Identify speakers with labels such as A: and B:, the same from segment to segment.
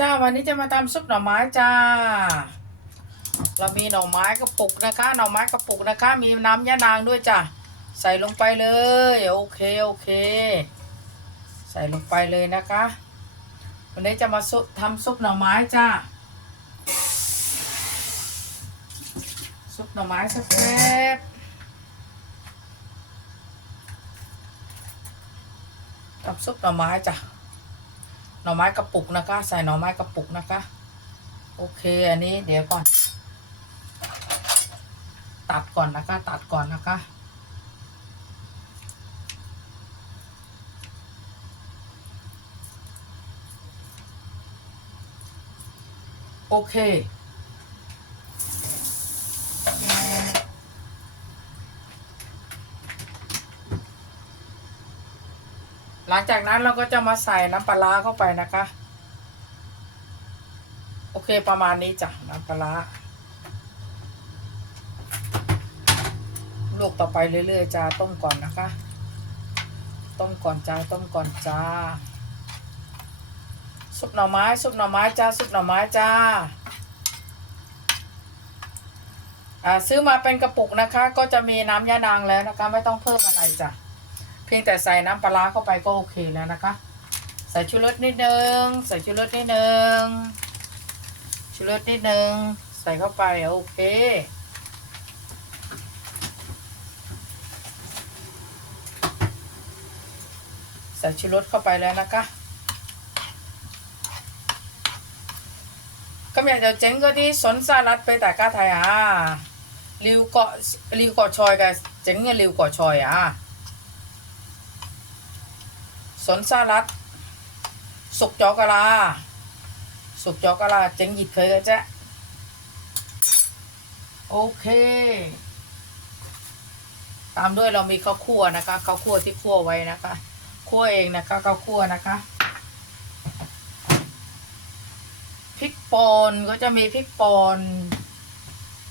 A: จ้าวันนี้จะมาทำซุปหน่อไม้จ้า เรามีหน่อไม้กระปุกนะคะ หน่อไม้กระปุกนะคะ มีน้ำยะนางด้วยจ้ะใส่ลงไปเลย โอเคโอเค ใส่ลงไปเลยนะคะ วันนี้จะมาซุปทำซุปหน่อไม้จ้าซุปหน่อไม้สเต็ปทำซุปหน่อไม้จ้ะ หน่อไม้กระปุกนะคะ ใส่หน่อไม้กระปุกนะคะ โอเคอันนี้เดี๋ยวก่อน ตัดก่อนนะคะ ตัดก่อนนะคะ โอเค หลังจากนั้นเราก็จะมาใส่น้ำปลาเข้าไปนะคะ โอเคประมาณนี้จ้ะน้ำปลาร้าลูกต่อไปเรื่อยๆจ้าต้มก่อนนะคะ ต้มก่อนจ้าต้มก่อนจ้า ซุปหน่อไม้ ซุปหน่อไม้จ้าซุปหน่อไม้จ้าอ่าซื้อมาเป็นกระปุกนะคะ ก็จะมีน้ำยานางแล้วนะคะ ไม่ต้องเพิ่มอะไรจ้ะ พียงแต่ใส่น้ำปลาเข้าไปก็โอเคแล้วนะคะ ใส่ชูรสนิดนึง ใส่ชูรสนิดนึงชูรสนิดนึง ใส่เข้าไปโอเค ใส่ชูรสเข้าไปแล้วนะคะก็อยากจะเจ๋งก็ที่สนซาลัดไปแต่กาไทยอะริวเกาะริวเกาะชอยกับเจ๋งเนี่ยริวเกาะชอยอะ สนสาลัด สุกจอกะลา สุกจอกะลาเจงหยิบเคยกัเจ๊ะโอเค ตามด้วยเรามีข้าวคั่วนะคะข้าวคั่วที่คั่วไว้นะคะคั่วเองนะคะข้าวคั่วนะคะพริกป่นก็จะมีพริกป่น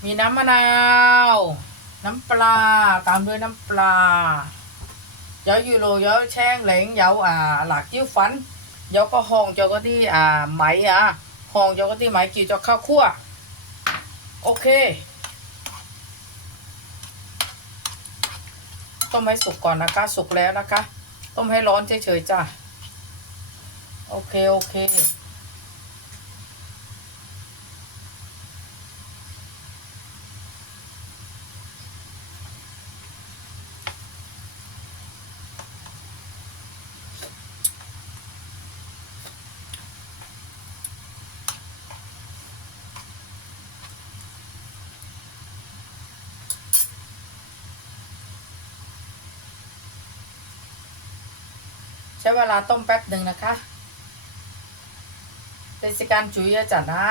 A: มีน้ำมะนาว น้ำปลา ตามด้วยน้ำปลา giáo dư lô giáo sang lệnh giáo à lạc chiếu phấn giáo có hòn cho có đi à máy à hòn cho có đi máy chỉ cho khao khua ok ต้มให้สุกก่อนนะคะ สุกแล้วนะคะ ต้มให้ร้อนเฉยๆจ้ะ โอเค โอเค ใช้เวลาต้มแป๊บหนึ่งนะคะเป็นสการจุยจัดนะ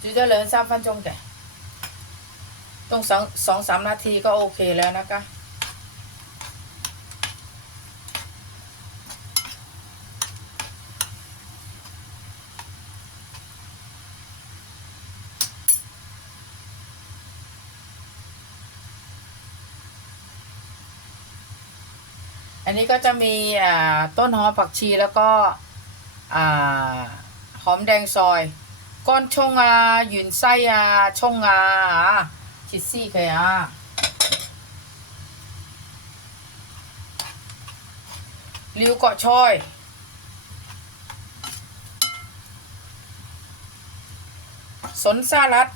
A: จุยจะเหลยสามพันจงแกต้องสองสองสามนาทีก็โอเคแล้วนะคะ อันนี้ก็จะมีอ่าต้นหอมผักชีแล้วก็อ่าหอมแดงซอยก้อนชงอาหยุนไส้อาชงอาชิดซี่เคยอะริวเกาะชอยสนซาลัด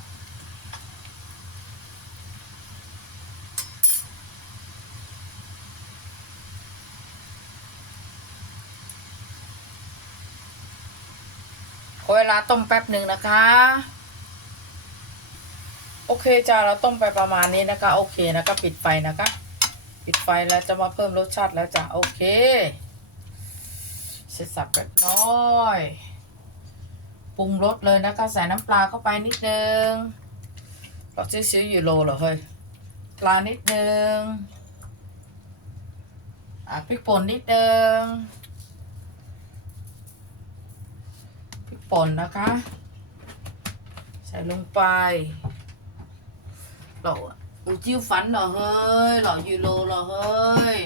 A: ขอเวลาต้มแป๊บหนึ่งนะคะ โอเคจ้าเราต้มไปประมาณนี้นะคะ โอเคนะคะปิดไฟนะคะ ปิดไฟแล้วจะมาเพิ่มรสชาติแล้วจ้ะโอเคเสร็จสับเรียบร้อยปรุงรสเลยนะคะใส่น้ำปลาเข้าไปนิดนึงเราซื้อซื้ออยู่โลเหรอเฮ้ยปลานิดนึงอะพริกป่นนิดนึง ป่นนะคะ ใส่ลงไปหล่ออูจิ้วฝันเหรอเฮ้ยหล่อยูโรเหรอเฮ้ย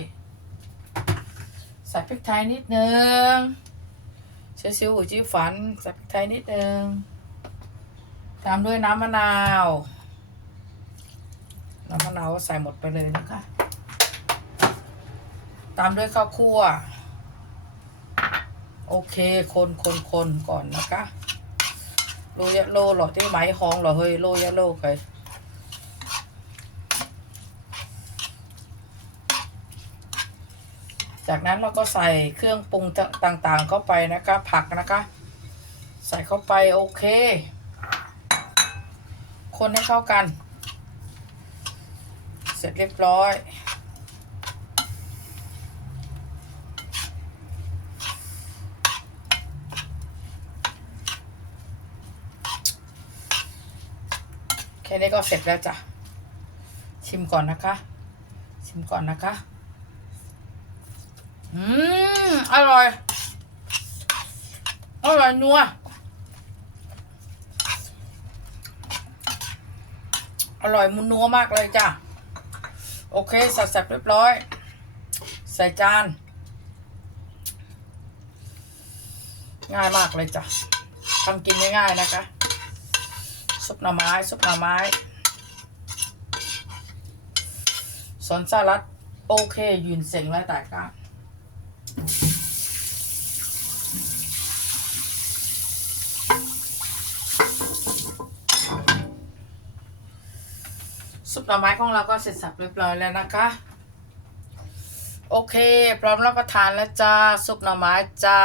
A: ใส่พริกไทยนิดนึงเชซิวหูจี้วฝัน ใส่พริกไทยนิดนึงตามด้วยน้ำมะนาว น้ำมะนาวใส่หมดไปเลยนะคะ ตามด้วยข้าวคั่ว โอเค คนคนคนก่อนนะคะโรยะโลหรอที่ไหมฮองหรอเฮ้ยโรยะโลไปจากนั้นเราก็ใส่เครื่องปรุงต่างๆเข้าไปนะคะผักนะคะ ใส่เข้าไปโอเค คนให้เข้ากัน เสร็จเรียบร้อย ค่นี้ก็เสร็จแล้วจ้ะ ชิมก่อนนะคะ ชิมก่อนนะคะ อืม อร่อย อร่อยนัวอร่อยมุนนัวมากเลยจ้ะ โอเคสับๆเรียบร้อย ใส่จาน ง่ายมากเลยจ้ะทำกินง่ายๆนะคะ ซุปหน่อไม้ ซุปหน่อไม้ สนสลัด โอเค ยืนเสียงและแตกกันซุปหน่อไม้ของเราก็เสร็จสับเรียบร้อยแล้วนะคะ โอเค พร้อมรับประทานแล้วจ้า ซุปหน่อไม้จ้า